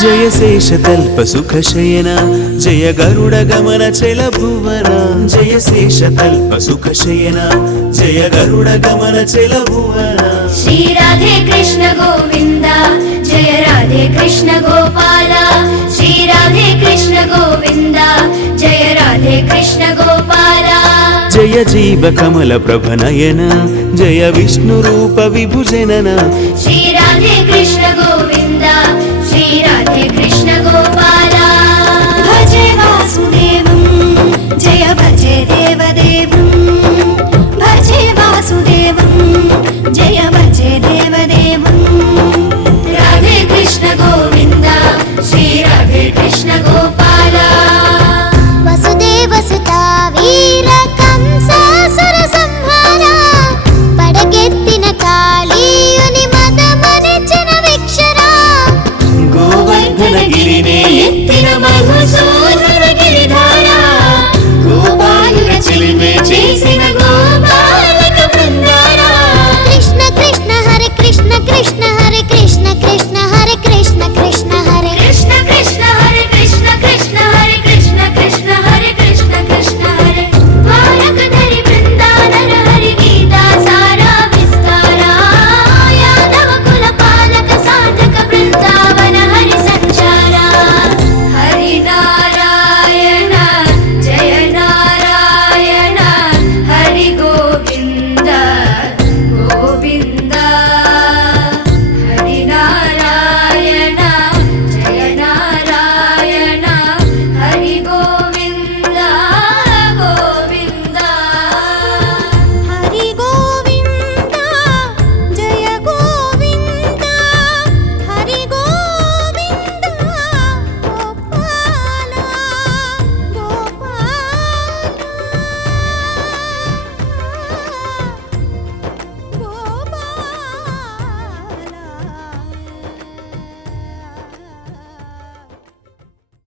जय शेषतल्प सुखशयन जय गरुड गमन चल भुवन जय शेषतल्प सुखशयन जय गरुड गमन चल भुवन श्री राधे कृष्ण गोविंद जय राधे कृष्ण गोपाल श्री राधे कृष्ण गोविंद जय राधे कृष्ण गोपाल जय जीव कमल प्रभनयन जय विष्णु रूप विभुजनन श्री राधे कृष्ण